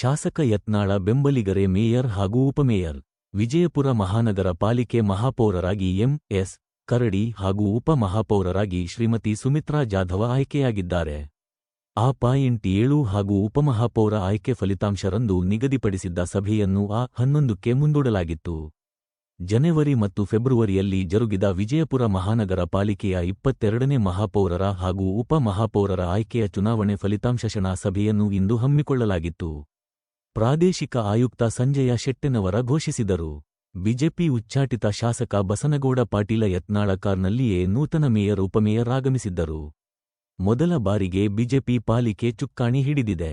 ಶಾಸಕ ಯತ್ನಾಳ ಬೆಂಬಲಿಗರೇ ಮೇಯರ್ ಹಾಗೂ ಉಪಮೇಯರ್. ವಿಜಯಪುರ ಮಹಾನಗರ ಪಾಲಿಕೆ ಮಹಾಪೌರರಾಗಿ ಎಂ.ಎಸ್. ಕರಡಿ ಹಾಗೂ ಉಪಮಹಾಪೌರರಾಗಿ ಶ್ರೀಮತಿ ಸುಮಿತ್ರಾ ಜಾಧವ ಆಯ್ಕೆಯಾಗಿದ್ದಾರೆ. ಆ.7 ಹಾಗೂ ಉಪಮಹಾಪೌರ ಆಯ್ಕೆ ಫಲಿತಾಂಶರಂದು ನಿಗದಿಪಡಿಸಿದ್ದ ಸಭೆಯನ್ನು ಆ.11ಕ್ಕೆ ಮುಂದೂಡಲಾಗಿತ್ತು. ಜನವರಿ ಮತ್ತು ಫೆಬ್ರವರಿಯಲ್ಲಿ ಜರುಗಿದ ವಿಜಯಪುರ ಮಹಾನಗರ ಪಾಲಿಕೆಯ 22ನೇ ಮಹಾಪೌರರ ಹಾಗೂ ಉಪಮಹಾಪೌರರ ಆಯ್ಕೆಯ ಚುನಾವಣೆ ಫಲಿತಾಂಶನ ಸಭೆಯನ್ನು ಇಂದು ಹಮ್ಮಿಕೊಳ್ಳಲಾಗಿತ್ತು. ಪ್ರಾದೇಶಿಕ ಆಯುಕ್ತ ಸಂಜಯ ಶೆಟ್ಟೆನವರ ಘೋಷಿಸಿದರು. ಬಿಜೆಪಿ ಉಚ್ಚಾಟಿತ ಶಾಸಕ ಬಸನಗೌಡ ಪಾಟೀಲ ಯತ್ನಾಳ ಕಾರ್ನಲ್ಲಿಯೇ ನೂತನ ಮೇಯರ್ ಉಪಮೇಯರ್ ಆಗಮಿಸಿದ್ದರು. ಮೊದಲ ಬಾರಿಗೆ ಬಿಜೆಪಿ ಪಾಲಿಕೆ ಚುಕ್ಕಾಣಿ ಹಿಡಿದಿದೆ.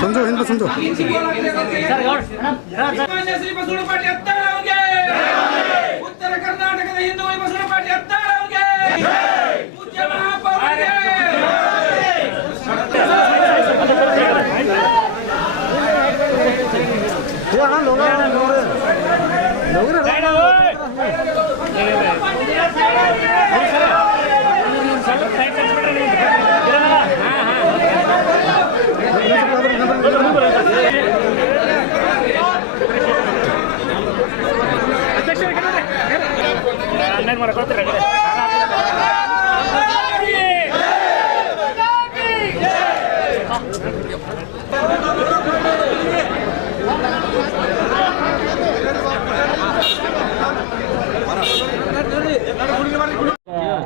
समझो इनको समझो उत्तर कर्नाटक हिंदू बसवपाटी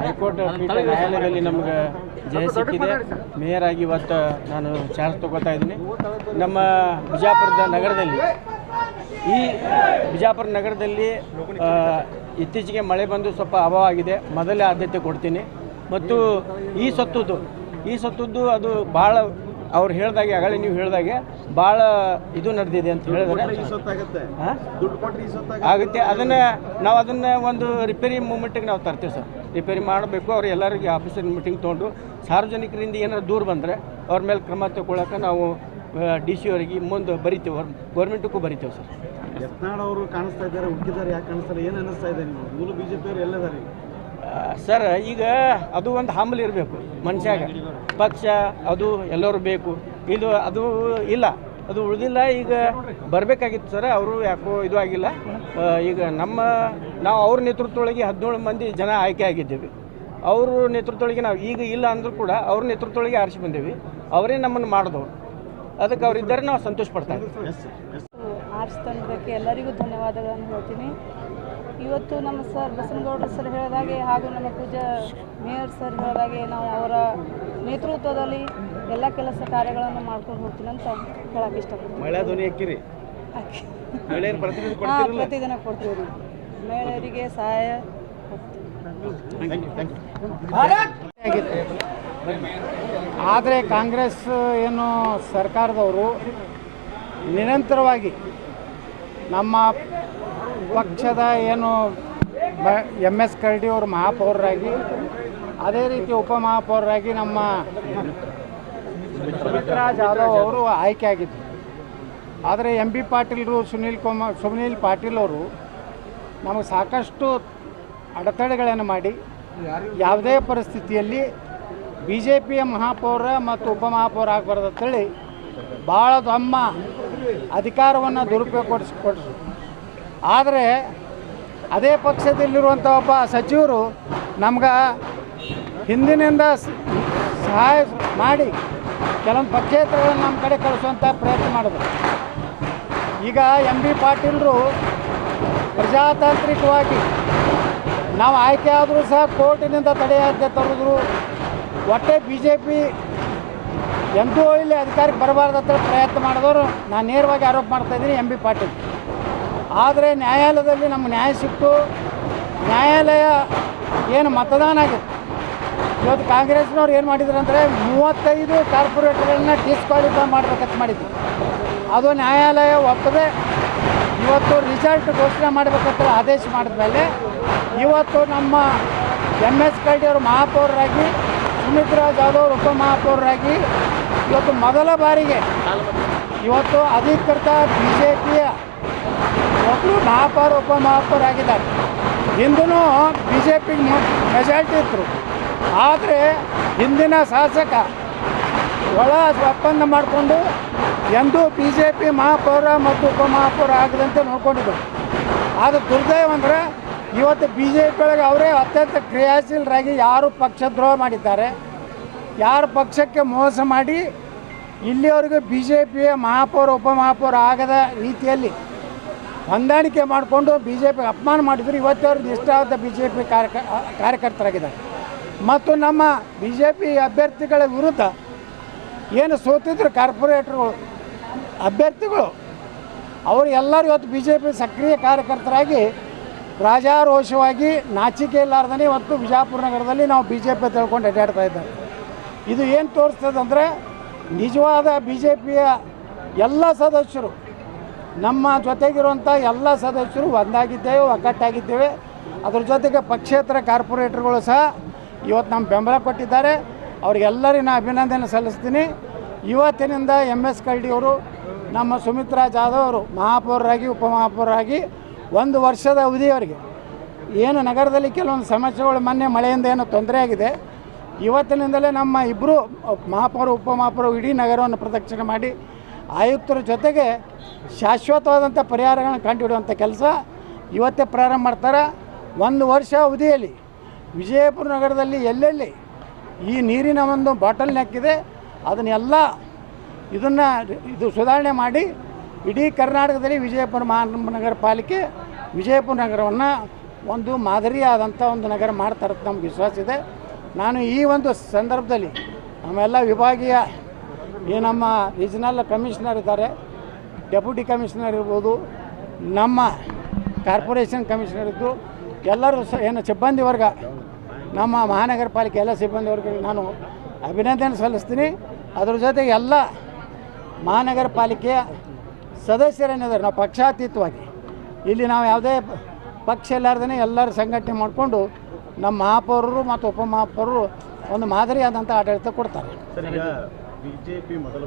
ಹೈಕೋರ್ಟ್ ನ್ಯಾಯಾಲಯದಲ್ಲಿ ನಮಗೆ ಜಯ ಸಿಕ್ಕಿದೆ. ಮೇಯರ್ ಆಗಿ ಇವತ್ತು ನಾನು ಚಾರ್ಜ್ ತಗೋತಾ ಇದ್ದೀನಿ. ನಮ್ಮ ಬಿಜಾಪುರದ ನಗರದಲ್ಲಿ ಬಿಜಾಪುರ ನಗರದಲ್ಲಿ ಇತ್ತೀಚೆಗೆ ಮಳೆ ಬಂದು ಸ್ವಲ್ಪ ಅಭಾವ ಆಗಿದೆ. ಮೊದಲೇ ಆದ್ಯತೆ ಕೊಡ್ತೀನಿ. ಮತ್ತು ಈ ಸತ್ತದ್ದು ಅದು ಭಾಳ ಅವ್ರು ಹೇಳ್ದಾಗೆ ಆಗಲೇ ನೀವು ಹೇಳ್ದಾಗೆ ಭಾಳ ಇದು ನಡೆದಿದೆ ಅಂತ ಹೇಳಿದ್ರೆ ಆಗುತ್ತೆ. ಅದನ್ನು ಒಂದು ರಿಪೇರಿ ಮೂಮೆಂಟಿಗೆ ನಾವು ತರ್ತೀವಿ ಸರ್. ರಿಪೇರಿ ಮಾಡಬೇಕು. ಅವ್ರು ಎಲ್ಲರಿಗೆ ಆಫೀಸರ್ ಮೀಟಿಂಗ್ ತೊಗೊಂಡು ಸಾರ್ವಜನಿಕರಿಂದ ಏನಾದ್ರು ದೂರ ಬಂದರೆ ಅವ್ರ ಮೇಲೆ ಕ್ರಮ ತಗೊಳ್ಳೋಕೆ ನಾವು DC ಅವರಿಗೆ ಮುಂದೆ ಬರಿತೀವಿ, ಗೌರ್ಮೆಂಟಕ್ಕೂ ಬರಿತೀವಿ ಸರ್. ಯತ್ನಾಳ್ ಅವರು ಕಾಣಿಸ್ತಾ ಇದ್ದಾರೆ, ಹುಡುಕಿದ್ದಾರೆ, ಯಾಕೆ ಕಾಣಿಸ್ತಾರೆ, ಏನು ಅನ್ನಿಸ್ತಾ ಇದೆ ನೀವು? ಮೂಲ BJP ಅವರು ಎಲ್ಲದಾರೆ ಸರ್. ಈಗ ಅದು ಒಂದು ಹಂಬಲ್ ಇರಬೇಕು ಮನುಷ್ಯಾಗ. ಪಕ್ಷ ಅದು ಎಲ್ಲರೂ ಬೇಕು. ಅದು ಇಲ್ಲ, ಅದು ಉಳಿದಿಲ್ಲ. ಈಗ ಬರಬೇಕಾಗಿತ್ತು ಸರ್. ಅವರು ಯಾಕೋ ಇದು ಆಗಿಲ್ಲ. ಈಗ ನಾವು ಅವ್ರ ನೇತೃತ್ವದೊಳಗೆ 17 ಮಂದಿ ಜನ ಆಯ್ಕೆ ಆಗಿದ್ದೇವೆ. ಅವ್ರ ನೇತೃತ್ವದೊಳಗೆ ನಾವು ಈಗ ಇಲ್ಲ ಅಂದರೂ ಕೂಡ ಅವ್ರ ನೇತೃತ್ವದೊಳಗೆ ಆರಿಸಿ ಬಂದೇವಿ. ಅವರೇ ನಮ್ಮನ್ನು ಮಾಡಿದವರು. ಅದಕ್ಕೆ ಅವರಿದ್ದರೆ ನಾವು ಸಂತೋಷ ಪಡ್ತಾ ಇದ್ದೀವಿ. ಆರಿಸ್ತಂದಕ್ಕೆ ಎಲ್ಲರಿಗೂ ಧನ್ಯವಾದಗಳನ್ನು ಹೇಳ್ತೀನಿ. ಇವತ್ತು ನಮ್ಮ ಸರ್ ಬಸನಗೌಡ ಸರ್ ಹೇಳಿದಾಗೆ ಹಾಗೂ ನಮ್ಮ ಪೂಜಾ ಮೇಯರ್ ಸರ್ ಹೇಳಿದಾಗೆ ನಾವು ಅವರ ನೇತೃತ್ವದಲ್ಲಿ ಎಲ್ಲ ಕೆಲಸ ಕಾರ್ಯಗಳನ್ನು ಮಾಡ್ಕೊಂಡು ಹೋಗ್ತೀನಿ ಅಂತ ಹೇಳಕ್ಕೆ ಇಷ್ಟಪಡ್ತೀನಿ. ಪ್ರತಿದಿನ ಕೊಡ್ತೀವಿ ರೀ. ಮಹಿಳೆಯರಿಗೆ ಸಹಾಯ ಆದರೆ ಕಾಂಗ್ರೆಸ್ ಏನು ಸರ್ಕಾರದವರು ನಿರಂತರವಾಗಿ ನಮ್ಮ ಪಕ್ಷದ ಏನು MS ಕರಡಿ ಅವರು ಮಹಾಪೌರರಾಗಿ, ಅದೇ ರೀತಿ ಉಪಮಹಾಪೌರರಾಗಿ ನಮ್ಮ ಸುಮಿತ್ರಾ ಜಾಧವ್ ಅವರು ಆಯ್ಕೆ ಆಗಿದ್ದರು. ಆದರೆ MB ಪಾಟೀಲರು ಸುನೀಲ್ ಪಾಟೀಲ್ ಅವರು ನಮಗೆ ಸಾಕಷ್ಟು ಅಡೆತಡೆಗಳನ್ನು ಮಾಡಿ ಯಾವುದೇ ಪರಿಸ್ಥಿತಿಯಲ್ಲಿ BJPಯ ಮಹಾಪೌರ ಮತ್ತು ಉಪಮಹಾಪೌರ ಆಗಬಾರ್ದು ಅಂತೇಳಿ ಭಾಳ ತಮ್ಮ ಅಧಿಕಾರವನ್ನು ದುರುಪಯೋಗಪಡಿಸಿಕೊಟ್ರು. ಆದರೆ ಅದೇ ಪಕ್ಷದಲ್ಲಿರುವಂಥ ಒಬ್ಬ ಸಚಿವರು ನಮ್ಗೆ ಹಿಂದಿನಿಂದ ಸಹಾಯ ಮಾಡಿ ಕೆಲವೊಂದು ಪಕ್ಷೇತರಗಳನ್ನು ನಮ್ಮ ಕಡೆ ಕಳಿಸುವಂಥ ಪ್ರಯತ್ನ ಮಾಡಿದ್ರು. ಈಗ MB ಪಾಟೀಲರು ಪ್ರಜಾತಾಂತ್ರಿಕವಾಗಿ ನಾವು ಆಯ್ಕೆ ಆದರೂ ಸಹ ಕೋರ್ಟಿನಿಂದ ತಡೆಯಾಜ್ಞೆ ತರೋದ್ರು. ಒಟ್ಟೆ BJP ಎಂದೂ ಇಲ್ಲಿ ಅಧಿಕಾರಕ್ಕೆ ಬರಬಾರ್ದಂತ ಪ್ರಯತ್ನ ಮಾಡಿದವರು ನಾನು ನೇರವಾಗಿ ಆರೋಪ ಮಾಡ್ತಾಯಿದ್ದೀನಿ MB ಪಾಟೀಲ್. ಆದರೆ ನ್ಯಾಯಾಲಯದಲ್ಲಿ ನಮ್ಗೆ ನ್ಯಾಯ ಸಿಕ್ತು. ನ್ಯಾಯಾಲಯ ಏನು ಮತದಾನ ಆಗಿತ್ತು ಇವತ್ತು ಕಾಂಗ್ರೆಸ್ನವ್ರು ಏನು ಮಾಡಿದ್ರು ಅಂದರೆ 35 ಕಾರ್ಪೊರೇಟರ್ಗಳನ್ನ ಡಿಸ್ಕ್ವಾಲಿಫೈ ಮಾಡ್ಬೇಕಂತ ಮಾಡಿದ್ರು. ಅದು ನ್ಯಾಯಾಲಯ ಒಪ್ಪದೆ ಇವತ್ತು ರಿಸಲ್ಟ್ ಘೋಷಣೆ ಮಾಡಬೇಕಂತ ಆದೇಶ ಮಾಡಿದ್ಮೇಲೆ ಇವತ್ತು ನಮ್ಮ MS ಕರಡಿ ಅವರು ಮಹಾಪೌರರಾಗಿ, ಸುಮಿತ್ರಾ ಜಾಧವ್ ಅವರು ಉಪಮಹಾಪೌರರಾಗಿ ಇವತ್ತು ಮೊದಲ ಬಾರಿಗೆ ಇವತ್ತು ಅಧಿಕೃತ BJPಯ ಒಬ್ಬರು ಮಹಾಪೌರ ಉಪಮಹಾಪೌರ ಆಗಿದ್ದಾರೆ. ಹಿಂದೂ BJPಗೆ ಮೆಜಾರಿಟಿ ಇತ್ತು. ಆದರೆ ಹಿಂದಿನ ಶಾಸಕ ಒಳ ಒಪ್ಪಂದ ಮಾಡಿಕೊಂಡು ಎಂದೂ BJP ಮಹಾಪೌರ ಮತ್ತು ಉಪಮಹಾಪೌರ ಆಗದಂತೆ ನೋಡ್ಕೊಂಡಿದ್ದರು. ಆದರೆ ದುರ್ದೈವ ಅಂದರೆ ಇವತ್ತು BJP ಒಳಗೆ ಅವರೇ ಅತ್ಯಂತ ಕ್ರಿಯಾಶೀಲರಾಗಿ ಯಾರು ಪಕ್ಷದ್ರೋಹ ಮಾಡಿದ್ದಾರೆ, ಯಾರು ಪಕ್ಷಕ್ಕೆ ಮೋಸ ಮಾಡಿ ಇಲ್ಲಿವರೆಗೂ BJPಯ ಮಹಾಪೌರ ಉಪಮಹಾಪೌರ ಆಗದ ರೀತಿಯಲ್ಲಿ ಹೊಂದಾಣಿಕೆ ಮಾಡಿಕೊಂಡು BJPಗೆ ಅಪಮಾನ ಮಾಡಿದ್ರು. ಇವತ್ತವರು ನಿಷ್ಠಾವಂತ BJP ಕಾರ್ಯಕರ್ತರಾಗಿದ್ದಾರೆ. ಮತ್ತು ನಮ್ಮ BJP ಅಭ್ಯರ್ಥಿಗಳ ವಿರುದ್ಧ ಏನು ಸೋತಿದ್ರು ಕಾರ್ಪೊರೇಟರ್ಗಳು ಅಭ್ಯರ್ಥಿಗಳು, ಅವರು ಎಲ್ಲರೂ ಇವತ್ತು BJP ಸಕ್ರಿಯ ಕಾರ್ಯಕರ್ತರಾಗಿ ರಾಜಾರೋಷವಾಗಿ ನಾಚಿಕೆ ಇಲ್ಲಾರ್ದೇ ಇವತ್ತು ವಿಜಯಪುರ ನಗರದಲ್ಲಿ ನಾವು BJP ತಿಳ್ಕೊಂಡು ಅಡ್ಡಾಡ್ತಾ ಇದ್ದಾರೆ. ಇದು ಏನು ತೋರಿಸ್ತದೆ ಅಂದರೆ ನಿಜವಾದ BJPಯ ಎಲ್ಲ ಸದಸ್ಯರು, ನಮ್ಮ ಜೊತೆಗಿರುವಂಥ ಎಲ್ಲ ಸದಸ್ಯರು ಒಂದಾಗಿದ್ದೇವೆ, ಒಗ್ಗಟ್ಟಾಗಿದ್ದೇವೆ. ಅದ್ರ ಜೊತೆಗೆ ಪಕ್ಷೇತರ ಕಾರ್ಪೊರೇಟರ್ಗಳು ಸಹ ಇವತ್ತು ನಮ್ಮ ಬೆಂಬಲ ಕೊಟ್ಟಿದ್ದಾರೆ. ಅವ್ರಿಗೆಲ್ಲರಿಗೂ ನಾನು ಅಭಿನಂದನೆ ಸಲ್ಲಿಸ್ತೀನಿ. ಇವತ್ತಿನಿಂದ MS ಕರಡಿ ಅವರು, ನಮ್ಮ ಸುಮಿತ್ರಾ ಜಾಧವ್ ಅವರು ಮಹಾಪೌರರಾಗಿ ಉಪಮಹಾಪೌರರಾಗಿ 1 ವರ್ಷದ ಅವಧಿಯವರೆಗೆ ಏನು ನಗರದಲ್ಲಿ ಕೆಲವೊಂದು ಸಮಸ್ಯೆಗಳು, ಮೊನ್ನೆ ಮಳೆಯಿಂದ ಏನೋ ತೊಂದರೆ ಆಗಿದೆ, ಇವತ್ತಿನಿಂದಲೇ ನಮ್ಮ ಇಬ್ಬರು ಮಹಾಪೌರ ಉಪಮಹಾಪೌರ ಇಡೀ ನಗರವನ್ನು ಪ್ರದಕ್ಷಿಣೆ ಮಾಡಿ ಆಯುಕ್ತರ ಜೊತೆಗೆ ಶಾಶ್ವತವಾದಂಥ ಪರಿಹಾರಗಳನ್ನು ಕಂಡುಹಿಡುವಂಥ ಕೆಲಸ ಇವತ್ತೇ ಪ್ರಾರಂಭ ಮಾಡ್ತಾರೆ. 1 ವರ್ಷ ಅವಧಿಯಲ್ಲಿ ವಿಜಯಪುರ ನಗರದಲ್ಲಿ ಎಲ್ಲೆಲ್ಲಿ ಈ ನೀರಿನ ಒಂದು ಬಾಟಲ್ ನೆಕ್ ಇದೆ ಅದನ್ನೆಲ್ಲ ಇದು ಸುಧಾರಣೆ ಮಾಡಿ ಇಡೀ ಕರ್ನಾಟಕದಲ್ಲಿ ವಿಜಯಪುರ ಮಹಾನಗರ ಪಾಲಿಕೆ ವಿಜಯಪುರ ನಗರವನ್ನು ಒಂದು ಮಾದರಿಯಾದಂಥ ಒಂದು ನಗರ ಮಾಡ್ತಾರೆ ಅಂತ ನಮ್ಗೆ ವಿಶ್ವಾಸ ಇದೆ. ನಾನು ಈ ಒಂದು ಸಂದರ್ಭದಲ್ಲಿ ನಮ್ಮೆಲ್ಲ ವಿಭಾಗೀಯ ನಮ್ಮ ರೀಜನಲ್ ಕಮಿಷನರ್ ಇದ್ದಾರೆ, ಡೆಪ್ಯೂಟಿ ಕಮಿಷನರ್ ಇರ್ಬೋದು, ನಮ್ಮ ಕಾರ್ಪೊರೇಷನ್ ಕಮಿಷನರ್ ಇದ್ದು ಎಲ್ಲರೂ ಸಿಬ್ಬಂದಿ ವರ್ಗ, ನಮ್ಮ ಮಹಾನಗರ ಪಾಲಿಕೆ ಎಲ್ಲ ಸಿಬ್ಬಂದಿ ವರ್ಗಗಳಿಗೆ ನಾನು ಅಭಿನಂದನೆ ಸಲ್ಲಿಸ್ತೀನಿ. ಅದ್ರ ಜೊತೆಗೆ ಎಲ್ಲ ಮಹಾನಗರ ಪಾಲಿಕೆಯ ಸದಸ್ಯರೇನಿದ್ದಾರೆ, ನಾವು ಪಕ್ಷಾತೀತವಾಗಿ ಇಲ್ಲಿ ನಾವು ಯಾವುದೇ ಪಕ್ಷ ಇಲ್ಲಾರ್ದೇ ಎಲ್ಲರೂ ಸಂಘಟನೆ ಮಾಡಿಕೊಂಡು ನಮ್ಮ ಮಹಾಪೌರರು ಮತ್ತು ಉಪಮಹಾಪೌರರು ಒಂದು ಮಾದರಿಯಾದಂಥ ಆಡಳಿತ ಕೊಡ್ತಾರೆ. BJP ಮೊದಲ